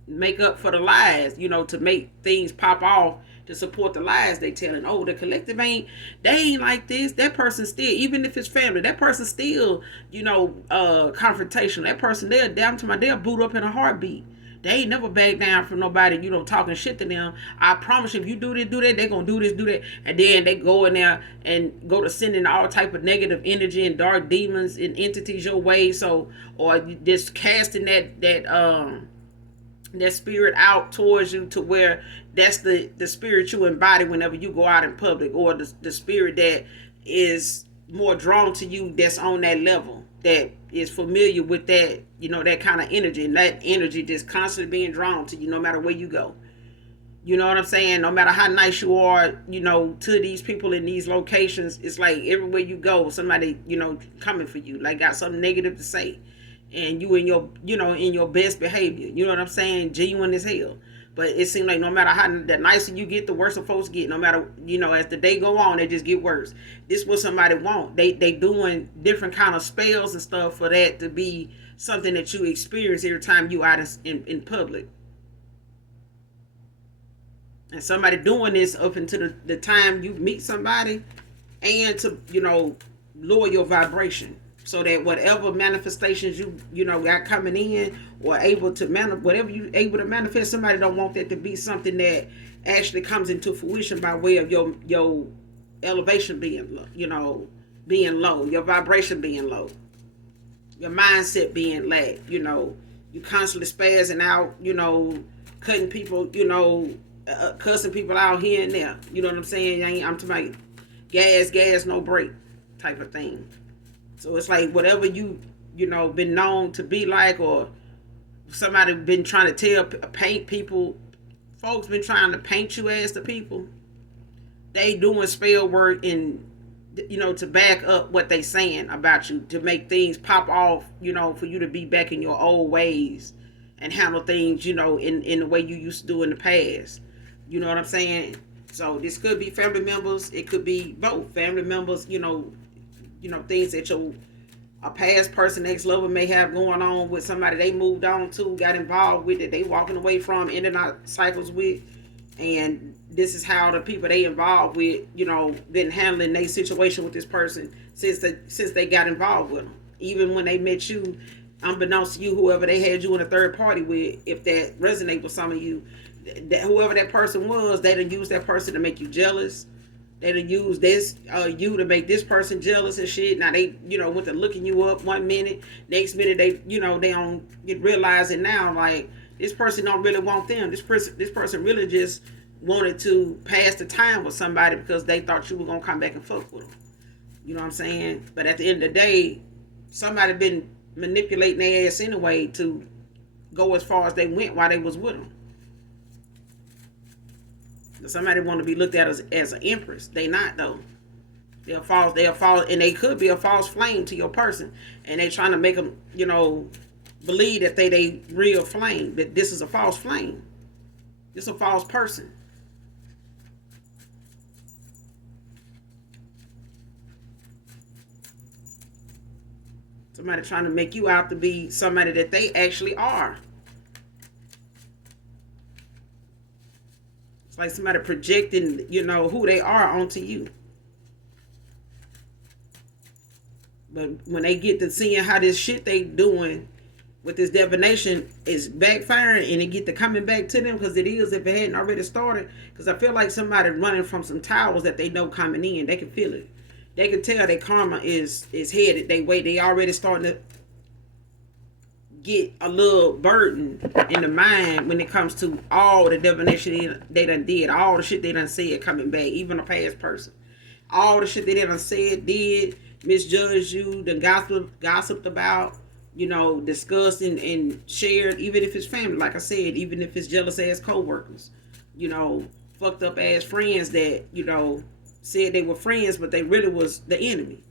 make up for the lies, to make things pop off to support the lies they telling. Oh, the collective they ain't like this. That person still, even if it's family, that person still, confrontational. That person, they'll boot up in a heartbeat. They ain't never back down from nobody, talking shit to them. I promise you, if you do this, do that, they gonna do this, do that. And then they go in there and go to sending all type of negative energy and dark demons and entities your way. So, or just casting that spirit out towards you to where that's the spirit you embody whenever you go out in public, or the spirit that is more drawn to you, that's on that level, that is familiar with that, that kind of energy, and that energy just constantly being drawn to you no matter where you go. You know what I'm saying? No matter how nice you are, to these people in these locations, it's like everywhere you go, somebody, coming for you, like got something negative to say. and you in your, in your best behavior. You know what I'm saying? Genuine as hell. But it seems like no matter how the nicer you get, the worse the folks get. No matter, as the day go on, they just get worse. This is what somebody want. They doing different kind of spells and stuff for that to be something that you experience every time you out in public. And somebody doing this up until the time you meet somebody, and to, lower your vibration, so that whatever manifestations you got coming in, or able to whatever you able to manifest, somebody don't want that to be something that actually comes into fruition by way of your elevation being being low, your vibration being low, your mindset being lack. You constantly spazzing out, cutting people, cussing people out here and there. You know what I'm saying? I'm talking about gas, no break type of thing. So it's like whatever been known to be like, or somebody been trying to paint people, folks been trying to paint you as the people. They doing spell work and to back up what they saying about you, to make things pop off, for you to be back in your old ways and handle things, in the way you used to do in the past. You know what I'm saying? So this could be family members. It could be both family members. Things that a past person, ex-lover may have going on with somebody they moved on to, got involved with, it, they walking away from, ending out cycles with, and this is how the people they involved with, been handling their situation with this person since they got involved with them. Even when they met you, unbeknownst to you, whoever they had you in a third party with, if that resonate with some of you, whoever that person was, they done use that person to make you jealous. They done use you to make this person jealous and shit. Now they, went to looking you up one minute, next minute they, they don't get realizing now, like, this person don't really want them. This person really just wanted to pass the time with somebody because they thought you were gonna come back and fuck with them. You know what I'm saying? But at the end of the day, somebody been manipulating their ass anyway to go as far as they went while they was with them. Somebody want to be looked at as an empress. They not though. They're false, and they could be a false flame to your person, and they trying to make them, believe that they real flame. That this is a false flame. This is a false person. Somebody trying to make you out to be somebody that they actually are. Like somebody projecting, who they are onto you. But when they get to seeing how this shit they doing with this divination is backfiring, and it get to coming back to them, because it is, if it hadn't already started. Because I feel like somebody running from some towers that they know coming in. They can feel it. They can tell their karma is headed. They already starting to get a little burden in the mind when it comes to all the divination they done did, all the shit they done said coming back, even a past person. All the shit they done said, did, misjudged you, done gossiped about, discussed and shared, even if it's family, like I said, even if it's jealous ass co-workers, fucked up ass friends that, said they were friends, but they really was the enemy.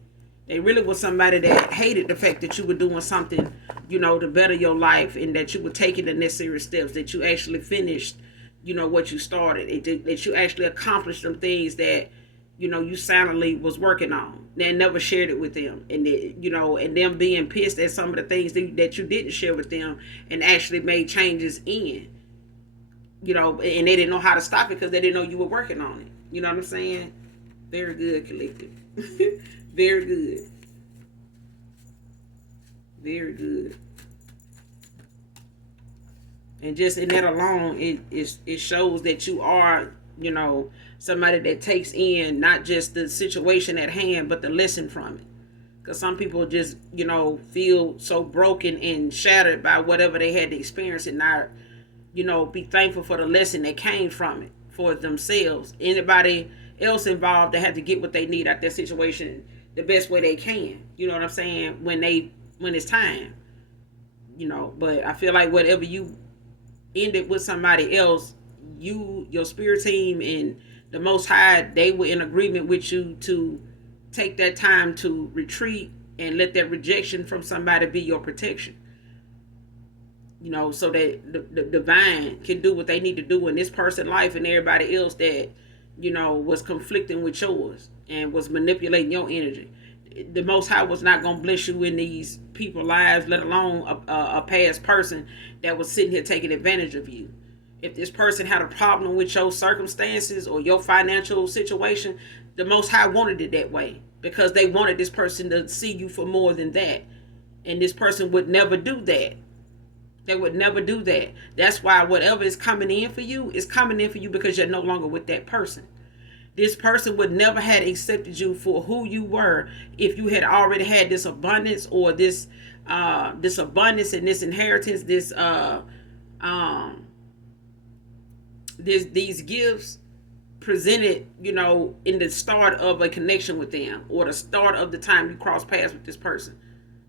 They really was somebody that hated the fact that you were doing something, to better your life, and that you were taking the necessary steps, that you actually finished, what you started, that you actually accomplished some things that, you silently was working on. They never shared it with them. And, and them being pissed at some of the things that you didn't share with them and actually made changes in, and they didn't know how to stop it because they didn't know you were working on it. You know what I'm saying? Very good, collective. Very good. Very good. And just in that alone, it shows that you are, somebody that takes in not just the situation at hand, but the lesson from it. Because some people just, feel so broken and shattered by whatever they had to experience, and not, be thankful for the lesson that came from it for themselves. Anybody else involved that had to get what they need out their situation the best way they can. You know what I'm saying? When it's time. But I feel like whatever you ended with somebody else, your spirit team and the Most High, they were in agreement with you to take that time to retreat and let that rejection from somebody be your protection. so that the divine can do what they need to do in this person's life and everybody else that, was conflicting with yours and was manipulating your energy. The Most High was not going to bless you in these people's lives, let alone a past person that was sitting here taking advantage of you. If this person had a problem with your circumstances or your financial situation, the Most High wanted it that way because they wanted this person to see you for more than that. And this person would never do that. They would never do that. That's why whatever is coming in for you is coming in for you because you're no longer with that person. This person would never have accepted you for who you were if you had already had this abundance or this abundance and this inheritance, these gifts presented, in the start of a connection with them or the start of the time you cross paths with this person.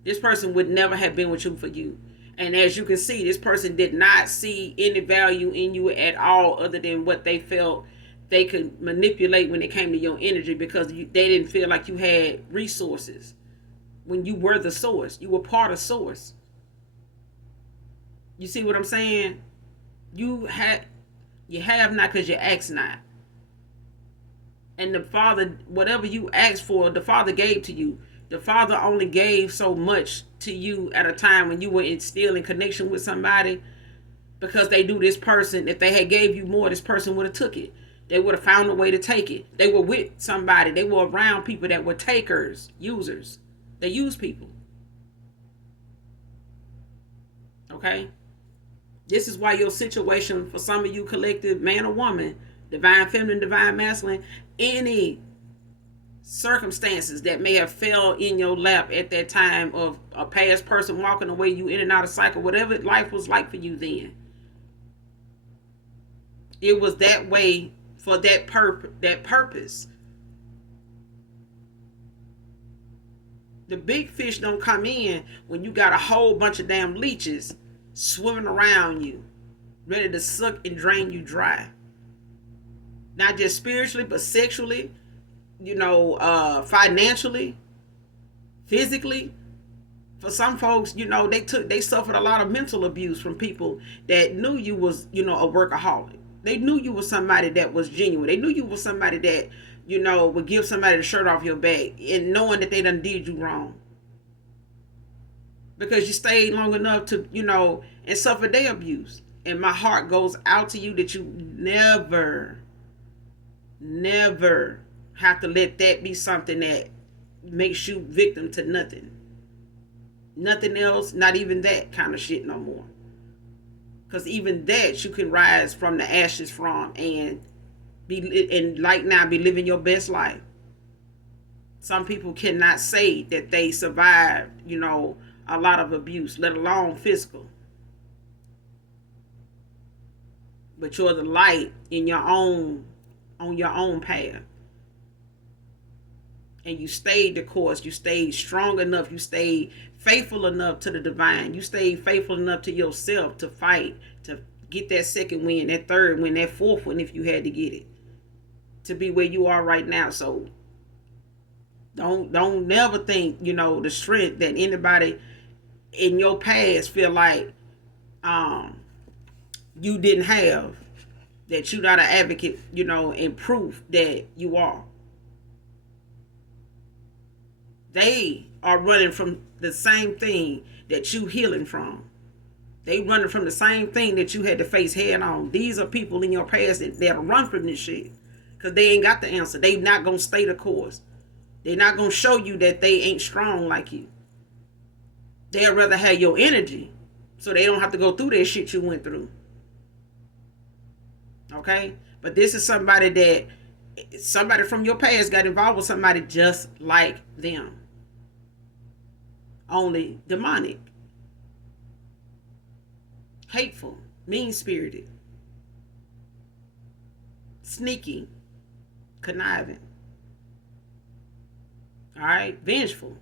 This person would never have been with you for you. And as you can see, this person did not see any value in you at all other than what they felt they could manipulate when it came to your energy because they didn't feel like you had resources when you were the source. You were part of source. You see what I'm saying? You have not because you ask not. And the Father, whatever you asked for, the Father gave to you. The Father only gave so much to you at a time when you were still in connection with somebody because they do this person. If they had gave you more, this person would have took it. They would have found a way to take it. They were with somebody. They were around people that were takers, users. They use people. Okay? This is why your situation, for some of you collective, man or woman, divine feminine, divine masculine, any circumstances that may have fell in your lap at that time of a past person walking away, you in and out of cycle, whatever life was like for you then, it was that way for that purpose. The big fish don't come in when you got a whole bunch of damn leeches swimming around you, ready to suck and drain you dry. Not just spiritually, but sexually, financially, physically. For some folks, they suffered a lot of mental abuse from people that knew you was, a workaholic. They knew you was somebody that was genuine. They knew you was somebody that, would give somebody the shirt off your back and knowing that they done did you wrong. Because you stayed long enough to, and suffer their abuse. And my heart goes out to you that you never have to let that be something that makes you victim to nothing. Nothing else, not even that kind of shit no more. Because even that you can rise from the ashes from and be living your best life. Some people cannot say that they survived, a lot of abuse, let alone physical. But you're the light in on your own path. And you stayed the course. You stayed strong enough. You stayed faithful enough to the divine. You stayed faithful enough to yourself to fight, to get that second win, that third win, that fourth win if you had to get it, to be where you are right now. So don't never think, the strength that anybody in your past feel like you didn't have, that you're not an advocate, and proof that you are. They are running from the same thing that you healing from. They running from the same thing that you had to face head on. These are people in your past that'll run from this shit because they ain't got the answer. They not going to stay the course. They're not going to show you that they ain't strong like you. They'd rather have your energy so they don't have to go through that shit you went through. Okay? But this is somebody from your past got involved with somebody just like them. Only demonic, hateful, mean-spirited, sneaky, conniving, all right, vengeful.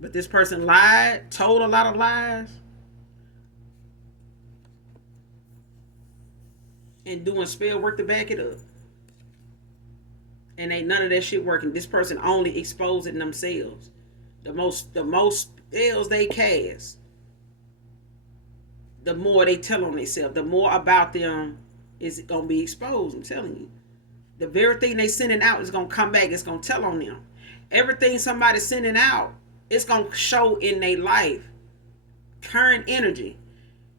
But this person lied, told a lot of lies, and doing spell work to back it up. And ain't none of that shit working. This person only exposing themselves. The most spells they cast, the more they tell on themselves, the more about them is gonna be exposed. I'm telling you. The very thing they sending out is gonna come back. It's gonna tell on them. Everything somebody's sending out, it's gonna show in their life. Current energy.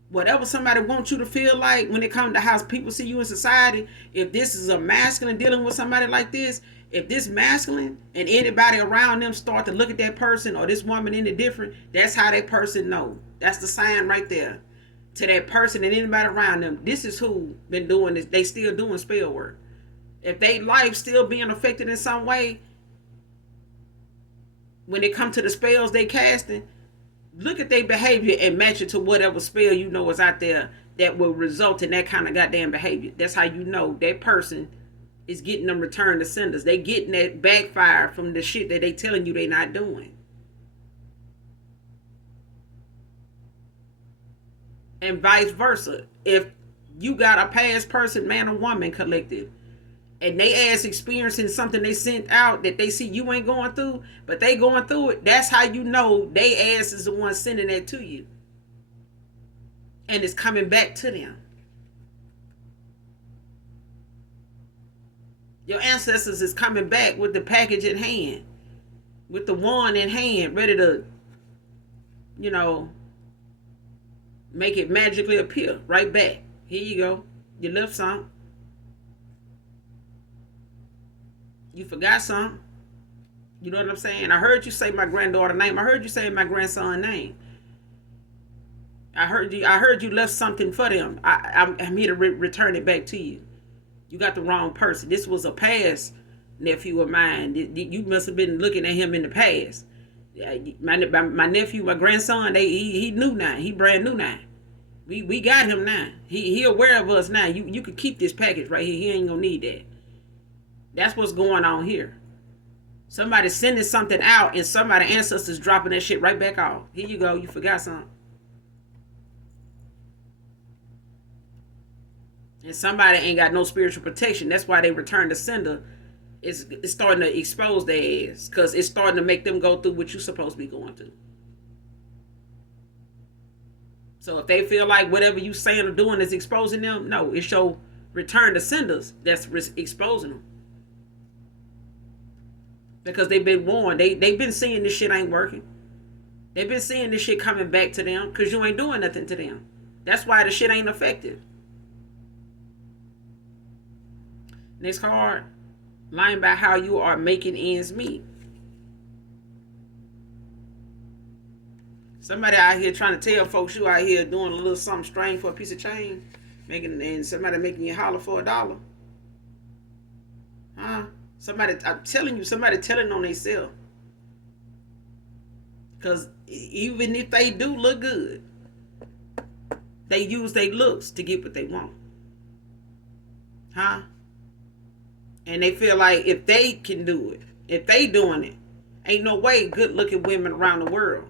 Whatever somebody wants you to feel like when it comes to how people see you in society, if this is a masculine dealing with somebody like this, if this masculine and anybody around them start to look at that person or this woman any different, that's how that person know. That's the sign right there to that person and anybody around them. This is who been doing this. They still doing spell work. If they life still being affected in some way, when it come to the spells they casting, look at their behavior and match it to whatever spell you know is out there that will result in that kind of goddamn behavior. That's how you know that person is getting them return to senders. They getting that backfire from the shit that they telling you they not doing. And vice versa. If you got a past person, man or woman collective, and they ass experiencing something they sent out that they see you ain't going through, but they going through it, that's how you know they ass is the one sending that to you. And it's coming back to them. Your ancestors is coming back with the package in hand, with the wand in hand, ready to, make it magically appear right back. Here you go. You left some. You forgot something. You know what I'm saying? I heard you say my granddaughter's name. I heard you say my grandson's name. I heard you left something for them. I'm here to return it back to you. You got the wrong person. This was a past nephew of mine. You must have been looking at him in the past. My nephew, my grandson, he new now. He brand new now. We got him now. He aware of us now. You could keep this package right here. He ain't gonna need that. That's what's going on here. Somebody sending something out and somebody ancestors dropping that shit right back off. Here you go. You forgot something. And somebody ain't got no spiritual protection. That's why they return to sender. It's starting to expose their ass. Because it's starting to make them go through what you're supposed to be going through. So if they feel like whatever you saying or doing is exposing them, no. It's your return to senders that's exposing them. Because they've been warned. They've been seeing this shit ain't working. They've been seeing this shit coming back to them because you ain't doing nothing to them. That's why the shit ain't effective. Next card. Lying about how you are making ends meet. Somebody out here trying to tell folks you out here doing a little something strange for a piece of change. And somebody making you holler for $1. Huh? Somebody, I'm telling you, somebody telling on themselves. Because even if they do look good, they use their looks to get what they want. Huh? And they feel like if they can do it, if they doing it, ain't no way good looking women around the world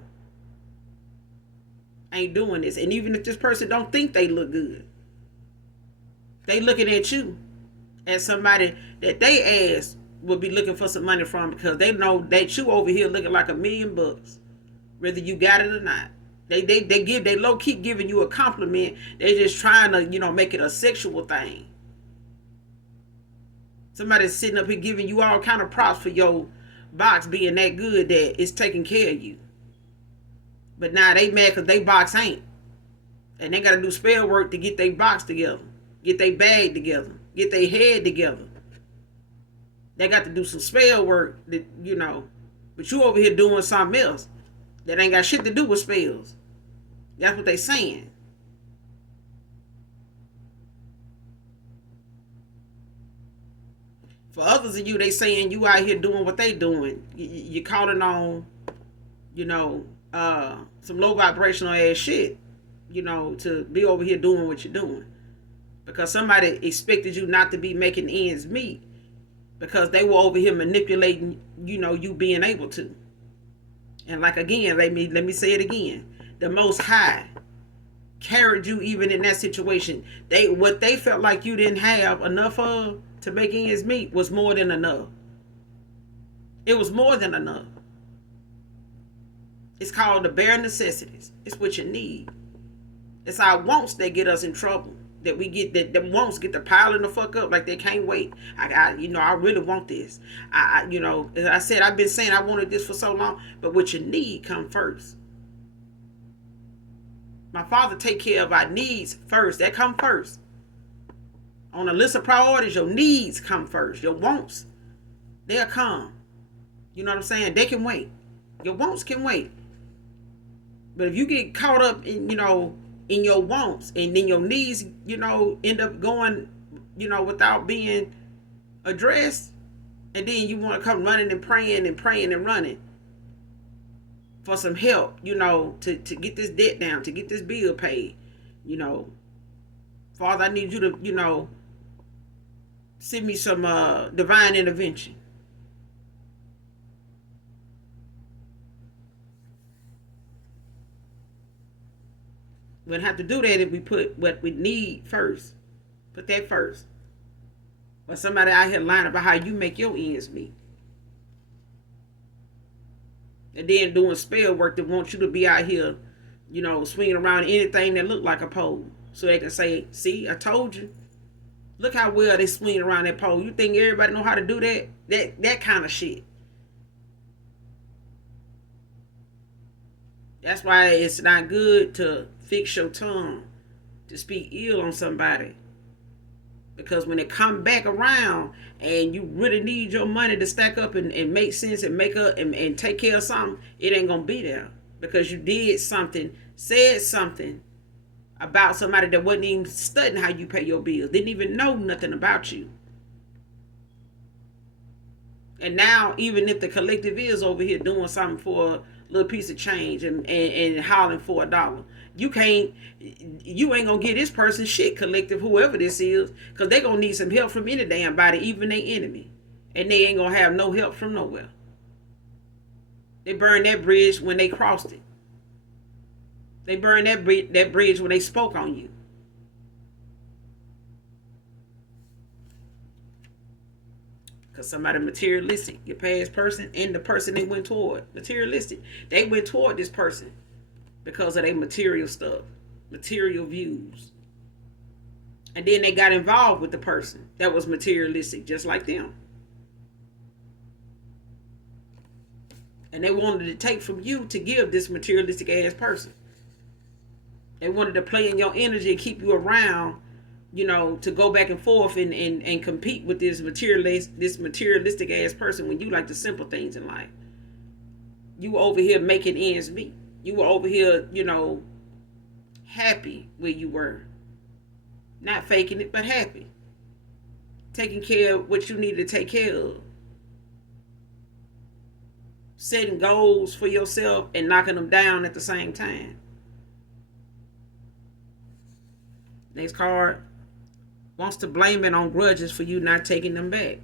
ain't doing this. And even if this person don't think they look good, they looking at you as somebody that they ask will be looking for some money from because they know that you over here looking like $1 million, whether you got it or not. They low key giving you a compliment. They just trying to, make it a sexual thing. Somebody's sitting up here giving you all kind of props for your box being that good that it's taking care of you. But now they mad because they box ain't. And they got to do spell work to get their box together. Get their bag together. Get their head together. They got to do some spell work, that, But you over here doing something else that ain't got shit to do with spells. That's what they saying. For others of you, they saying you out here doing what they doing. You're calling on, some low vibrational ass shit, to be over here doing what you're doing. Because somebody expected you not to be making ends meet. Because they were over here manipulating, you being able to. And like again, let me say it again. The Most High carried you even in that situation. What they felt like you didn't have enough of to make ends meet was more than enough. It was more than enough. It's called the bare necessities. It's what you need. It's our wants that get us in trouble. That we get that them wants get to piling the fuck up like they can't wait. I really want this. As I said, I've been saying I wanted this for so long, but what you need come first. My Father take care of our needs first. That come first. On a list of priorities, your needs come first. Your wants, they'll come. You know what I'm saying? They can wait. Your wants can wait. But if you get caught up in your wants, and then your needs, end up going, without being addressed, and then you want to come running and praying and running for some help, to get this debt down, to get this bill paid. Father, I need you to, send me some divine intervention. We don't have to do that if we put what we need first. Put that first. But somebody out here lying about how you make your ends meet. And then doing spell work that wants you to be out here, swinging around anything that look like a pole. So they can say, see, I told you. Look how well they swing around that pole. You think everybody know how to do that? That kind of shit. That's why it's not good to fix your tongue, to speak ill on somebody. Because when it come back around and you really need your money to stack up and make sense and make up and take care of something, it ain't going to be there. Because you did something, said something about somebody that wasn't even studying how you pay your bills, didn't even know nothing about you. And now, even if the collective is over here doing something for a little piece of change and hollering for $1, you ain't gonna get this person shit, collective, whoever this is, because they gonna need some help from any damn body, even their enemy. And they ain't gonna have no help from nowhere. They burned that bridge when they crossed it. They burned that bridge when they spoke on you. Because somebody materialistic, your past person and the person they went toward, materialistic. They went toward this person because of their material stuff, material views. And then they got involved with the person that was materialistic, just like them. And they wanted to take from you to give this materialistic ass person. They wanted to play in your energy and keep you around, to go back and forth and compete with this materialistic ass person when you like the simple things in life. You were over here making ends meet. You were over here, happy where you were. Not faking it, but happy. Taking care of what you needed to take care of. Setting goals for yourself and knocking them down at the same time. Next card. Wants to blame it on grudges for you not taking them back.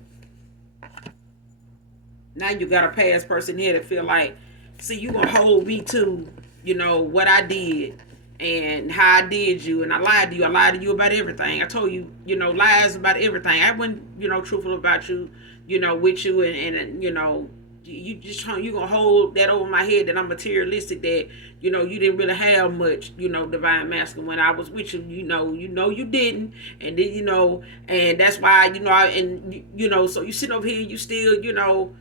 Now you got a past person here that feel like, see, you gonna hold me to, what I did and how I did you, and I lied to you. I lied to you about everything. I told you, lies about everything. I wasn't, truthful about you, with you, and you gonna hold that over my head that I'm materialistic, that you didn't really have much, divine masculine when I was with you. You didn't, and then and that's why so you sit over here, you still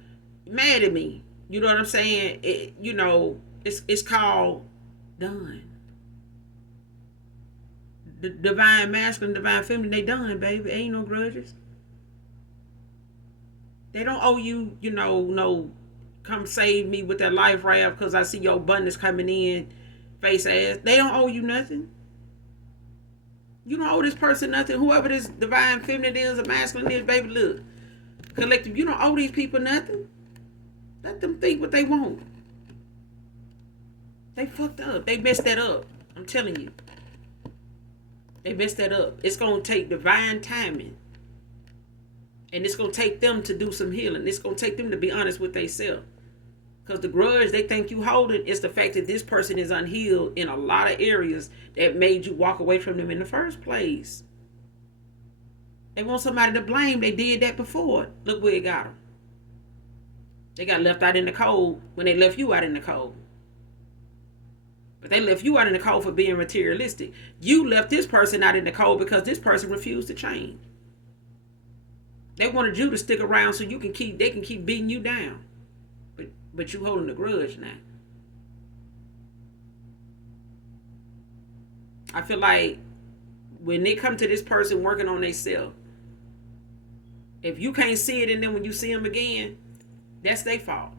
mad at me. You know what I'm saying? It's called done. The divine masculine, divine feminine, they done, baby. Ain't no grudges. They don't owe you, no, come save me with that life raft because I see your abundance coming in, face ass. They don't owe you nothing. You don't owe this person nothing. Whoever this divine feminine is, or masculine is, baby, look. Collective, you don't owe these people nothing. Let them think what they want. They fucked up. They messed that up. I'm telling you. They messed that up. It's going to take divine timing. And it's going to take them to do some healing. It's going to take them to be honest with themselves. Because the grudge they think you holding is the fact that this person is unhealed in a lot of areas that made you walk away from them in the first place. They want somebody to blame. They did that before. Look where it got them. They got left out in the cold when they left you out in the cold. But they left you out in the cold for being materialistic. You left this person out in the cold because this person refused to change. They wanted you to stick around so they can keep beating you down. But you holding a grudge now. I feel like when they come to this person working on themselves, if you can't see it in them when you see them again, that's their fault.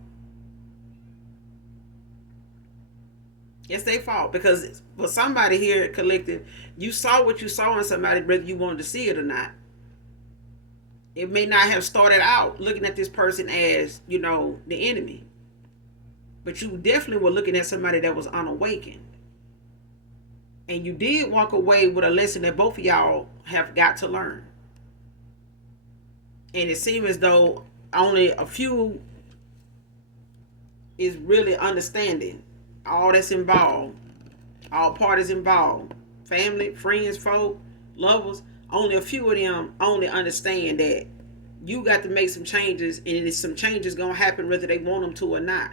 It's their fault. Because for somebody here at Collective, you saw what you saw in somebody, whether you wanted to see it or not. It may not have started out looking at this person as, the enemy. But you definitely were looking at somebody that was unawakened. And you did walk away with a lesson that both of y'all have got to learn. And it seems as though only a few is really understanding all that's involved, all parties involved, family, friends, folk, lovers. Only a few of them only understand that you got to make some changes, and some changes gonna happen whether they want them to or not.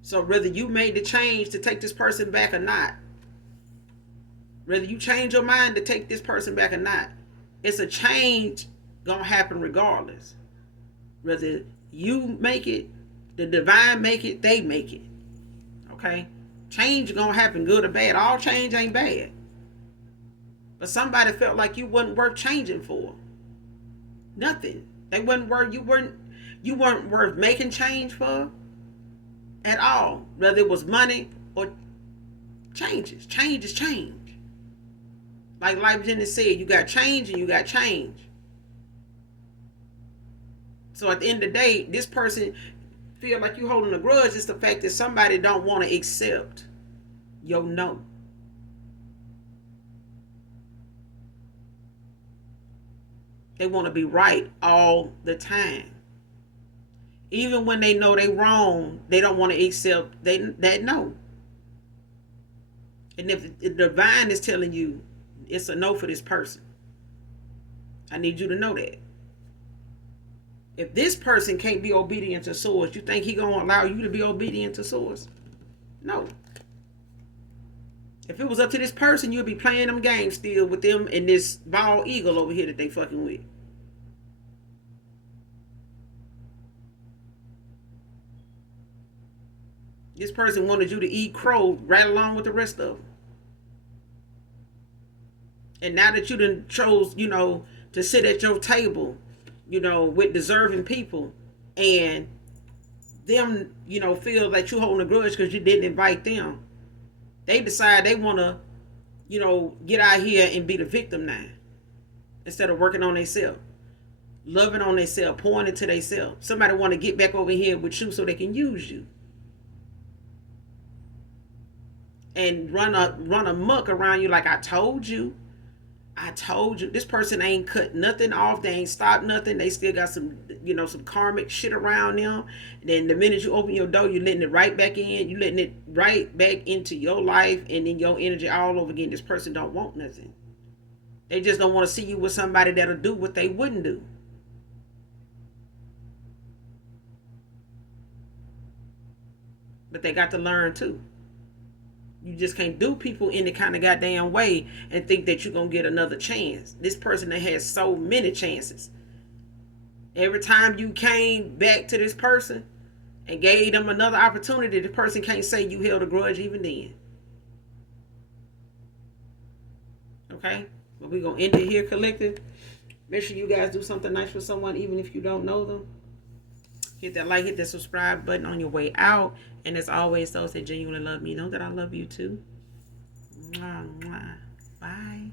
So whether you made the change to take this person back or not, whether you change your mind to take this person back or not, it's a change gonna happen regardless. Whether you make it, the divine make it, they make it. Okay? Change gonna happen, good or bad. All change ain't bad. But somebody felt like you wasn't worth changing for. Nothing. They wasn't worth you weren't worth making change for at all. Whether it was money or changes. Change is change. Like Life Jenny said, you got change and you got change. So at the end of the day, this person feel like you holding a grudge. It's the fact that somebody don't want to accept your no. They want to be right all the time. Even when they know they wrong, they don't want to accept that no. And if the divine is telling you it's a no for this person, I need you to know that. If this person can't be obedient to source, you think he gonna allow you to be obedient to source? No. If it was up to this person, you'd be playing them games still with them and this bald eagle over here that they fucking with. This person wanted you to eat crow right along with the rest of them. And now that you done chose, to sit at your table, with deserving people, and them, feel that you holding a grudge because you didn't invite them, they decide they want to, get out here and be the victim now. Instead of working on themselves, loving on themselves, pouring into themselves. Somebody want to get back over here with you so they can use you. And run amok around you like I told you. This person ain't cut nothing off. They ain't stopped nothing. They still got some, some karmic shit around them. And then the minute you open your door, you're letting it right back in. You're letting it right back into your life and then your energy all over again. This person don't want nothing. They just don't want to see you with somebody that'll do what they wouldn't do. But they got to learn too. You just can't do people any kind of goddamn way and think that you're going to get another chance. This person that has so many chances. Every time you came back to this person and gave them another opportunity, the person can't say you held a grudge even then. Okay? But we're going to end it here, Collective. Make sure you guys do something nice for someone even if you don't know them. Hit that like, hit that subscribe button on your way out. And as always, those that genuinely love me know that I love you too. Mwah, mwah. Bye.